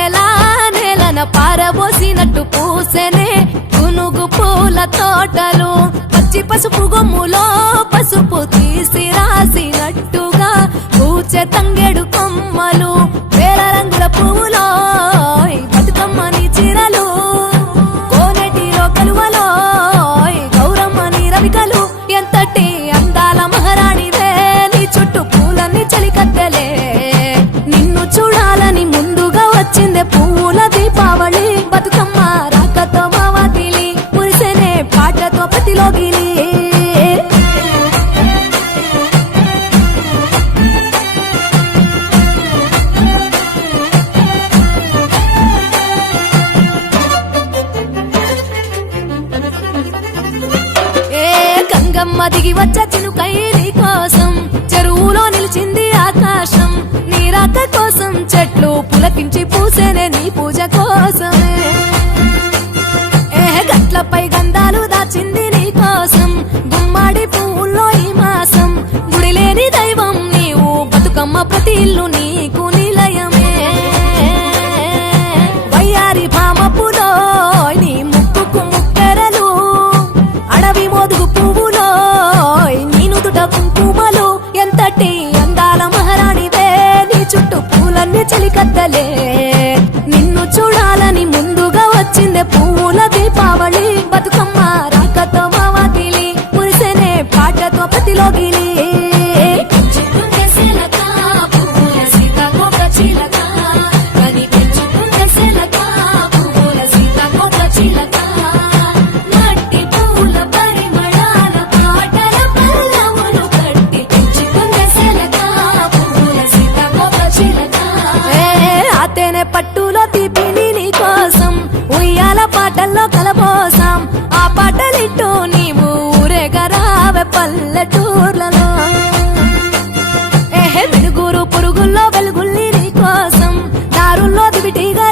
వెన్నెలా నేలన పారబోసినట్టు పూసెనే గునుగు పూల తోటలు పచ్చి పసుపు గొమ్ములో పసుపు తీసి రాసినట్టుగా పూచె తంగెడు కొమ్మలు వేల రంగుల పువ్వులో బతుకమ్మని చీరలు కోనేటిలో కలువలో గౌరమ్మని రవికలు ఎంతటి అందాల మహారాణివే నీ చుట్టూ పూలన్నీ చలికత్తెలే నిన్ను చూడాలని ముందుగా వచ్చిందే పువ్వుల దీపావళి బతుకమ్మ రాకతో మావాతిలి మురిసెనే పాటతో ప్రతిలోగిలి గంగమ్మ దిగి వచ్చ చినుకైలి కోసం చెరువులో నిలిచింది ఆకాశం నీ రాక కోసం చెట్లు పులకించి పూసేనే నీ పూజ కోసమే గట్లపై గంధాలు దాచింది నీ కోసం గుమ్మాడి పువ్వుల్లో ఈ మాసం గుడిలేని దైవం నీవు బతుకమ్మ ప్రతి ఇల్లు నీకు నిలయమే వయ్యారి భామపులో నీ ముక్కుకు ముక్కెరలు అడవి మోదుగు పువ్వులో నీ నుదుట కుంకుమలు ఎంతటి అందాల మహారాణివే నీ చుట్టూ పూలన్నీ చలికత్తలే నిన్ను చూడాలని ముందుగా వచ్చిందే పువ్వుల దీపావళి బతుకమ్మ రాకతో మావాతిలి మురిసెనే పాటతో ప్రతిలోగిలి పట్టులో తీపిని నీ కోసం ఉయ్యాల పాటల్లో కలబోసాం ఆ పాటలిట్టు నీవు ఊరేగరావే పల్లెటూర్లలో మినుగురు పురుగుల్లో వెలుగుల్ని నీ కోసం దారుల్లో దివిటీగా